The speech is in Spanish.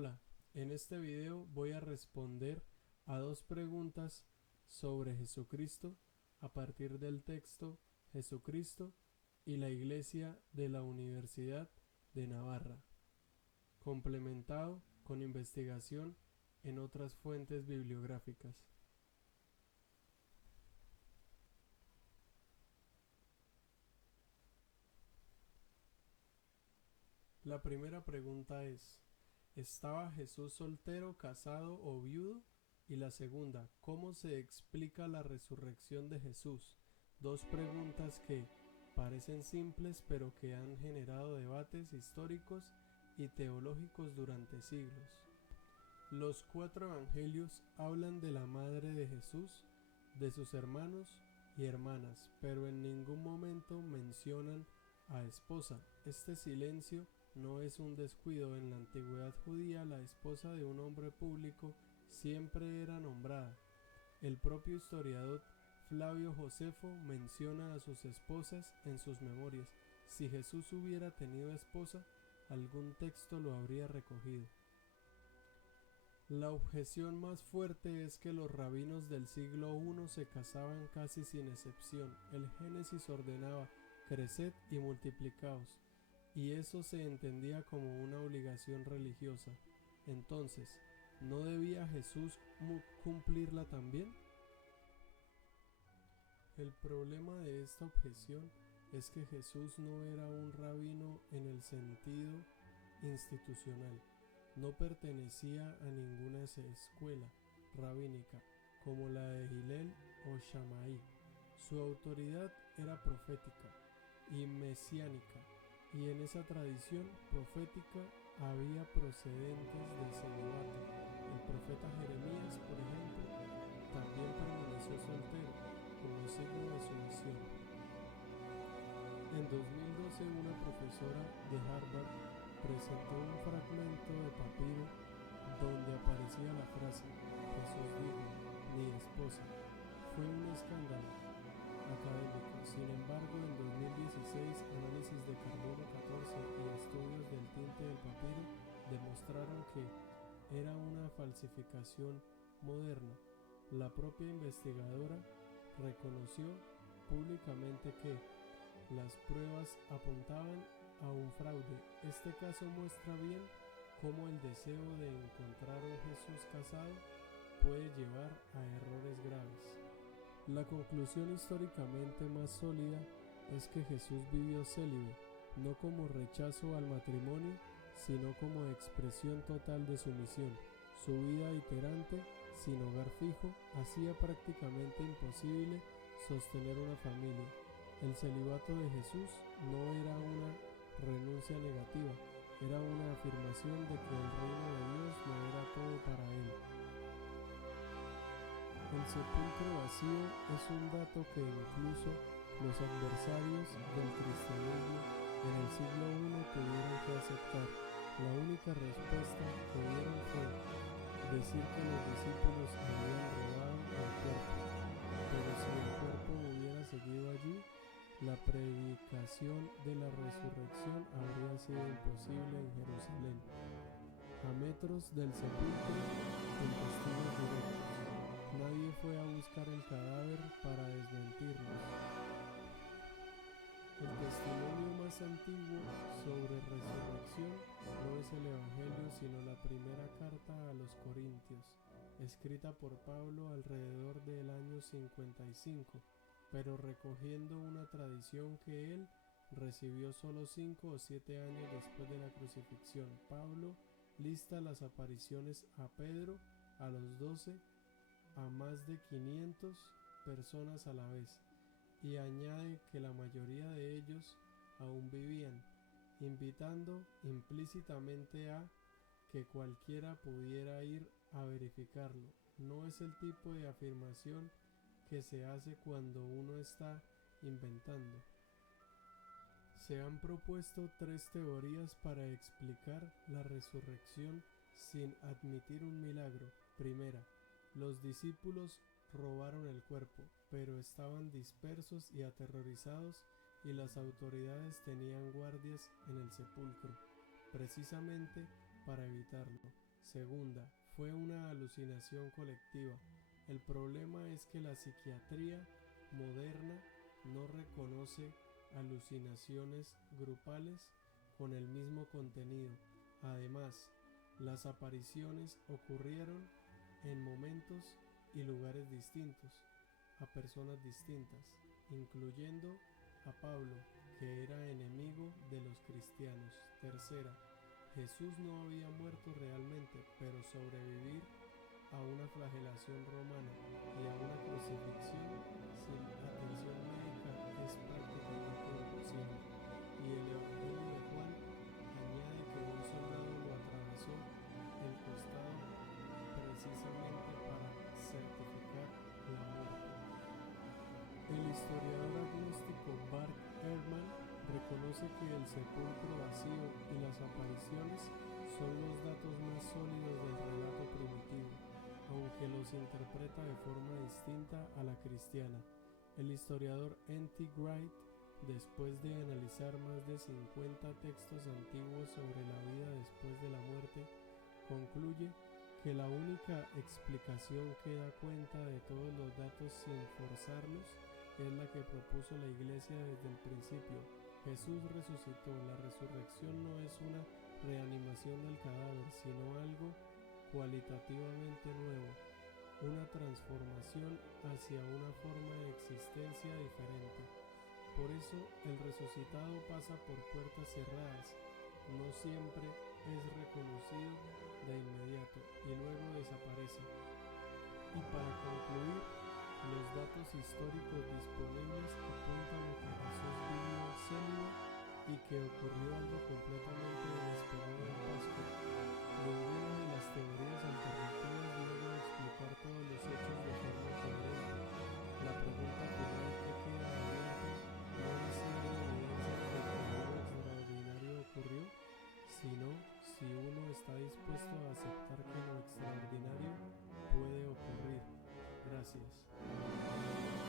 Hola, en este video voy a responder a dos preguntas sobre Jesucristo a partir del texto Jesucristo y la Iglesia de la Universidad de Navarra, complementado con investigación en otras fuentes bibliográficas. La primera pregunta es: ¿estaba Jesús soltero, casado o viudo? Y la segunda: ¿cómo se explica la resurrección de Jesús? Dos preguntas que parecen simples pero que han generado debates históricos y teológicos durante siglos. Los cuatro evangelios hablan de la madre de Jesús, de sus hermanos y hermanas, pero en ningún momento mencionan a esposa. Este silencio no es un descuido. En la antigüedad judía, la esposa de un hombre público siempre era nombrada. El propio historiador Flavio Josefo menciona a sus esposas en sus memorias. Si Jesús hubiera tenido esposa, algún texto lo habría recogido. La objeción más fuerte es que los rabinos del siglo I se casaban casi sin excepción. El Génesis ordenaba: creced y multiplicaos, y eso se entendía como una obligación religiosa. Entonces, ¿no debía Jesús cumplirla también? El problema de esta objeción es que Jesús no era un rabino en el sentido institucional. No pertenecía a ninguna escuela rabínica como la de Hillel o Shammai. Su autoridad era profética y mesiánica, y en esa tradición profética había procedentes del celibato. El profeta Jeremías, por ejemplo, también permaneció soltero como signo de su misión. En 2012, una profesora de Harvard presentó un fragmento de papiro donde aparecía la frase: Jesús dijo, mi esposa. Fue un escándalo académico. Sin embargo, en 2016, análisis de carbono 14 y estudios del tinte del papiro demostraron que era una falsificación moderna. La propia investigadora reconoció públicamente que las pruebas apuntaban a un fraude. Este caso muestra bien cómo el deseo de encontrar un Jesús casado puede llevar a errores graves. La conclusión históricamente más sólida es que Jesús vivió célibe, no como rechazo al matrimonio, sino como expresión total de su misión. Su vida iterante, sin hogar fijo, hacía prácticamente imposible sostener una familia. El celibato de Jesús no era una renuncia negativa, era una afirmación de que el reino de Dios no era todo para él. El sepulcro vacío es un dato que incluso los adversarios del cristianismo en el siglo I tuvieron que aceptar. La única respuesta que dieron fue decir que los discípulos habían robado el cuerpo, pero si el cuerpo hubiera seguido allí, la predicación de la resurrección habría sido imposible en Jerusalén, a metros del sepulcro, con testigos directos. Nadie fue a buscar el cadáver para desmentirlos. El testimonio más antiguo sobre resurrección no es el Evangelio, sino la primera carta a los Corintios, escrita por Pablo alrededor del año 55, pero recogiendo una tradición que él recibió solo 5 o 7 años después de la crucifixión. Pablo lista las apariciones a Pedro, a los 12, a más de 500 personas a la vez, y añade que la mayoría de ellos aún vivían, invitando implícitamente a que cualquiera pudiera ir a verificarlo. No es el tipo de afirmación que se hace cuando uno está inventando. Se han propuesto 3 teorías para explicar la resurrección sin admitir un milagro. Primera, los discípulos robaron el cuerpo, pero estaban dispersos y aterrorizados, y las autoridades tenían guardias en el sepulcro, precisamente para evitarlo. Segunda, fue una alucinación colectiva. El problema es que la psiquiatría moderna no reconoce alucinaciones grupales con el mismo contenido. Además, las apariciones ocurrieron en momentos y lugares distintos, a personas distintas, incluyendo a Pablo, que era enemigo de los cristianos. Tercera, Jesús no había muerto realmente, pero sobrevivir a una flagelación romana y a una crucifixión sin atención médica es prácticamente imposible. Y el Evangelio de Juan añade que un soldado lo atravesó el costado precisamente para certificar la muerte. El historiador agnóstico Bart Ehrman reconoce que el sepulcro vacío y las apariciones son los datos más sólidos del relato primitivo, aunque los interpreta de forma distinta a la cristiana. El historiador N.T. Wright, después de analizar más de 50 textos antiguos sobre la vida después de la muerte, concluye que la única explicación que da cuenta de todos los datos sin forzarlos es la que propuso la Iglesia desde el principio. Jesús resucitó. La resurrección no es una reanimación del cadáver, sino algo cualitativamente nuevo, una transformación hacia una forma de existencia diferente. Por eso el resucitado pasa por puertas cerradas, no siempre es reconocido de inmediato y luego desaparece. Y para concluir, los datos históricos disponibles apuntan a que Jesús vivió célibe y que ocurrió algo completamente inesperado en Pascua. Ninguna de las teorías alternativas logra explicar todos los hechos de forma coherente. La pregunta final que queda abierta no es si hay evidencia de que algo extraordinario ocurrió, sino si uno está dispuesto a aceptar que lo extraordinario puede ocurrir. Gracias.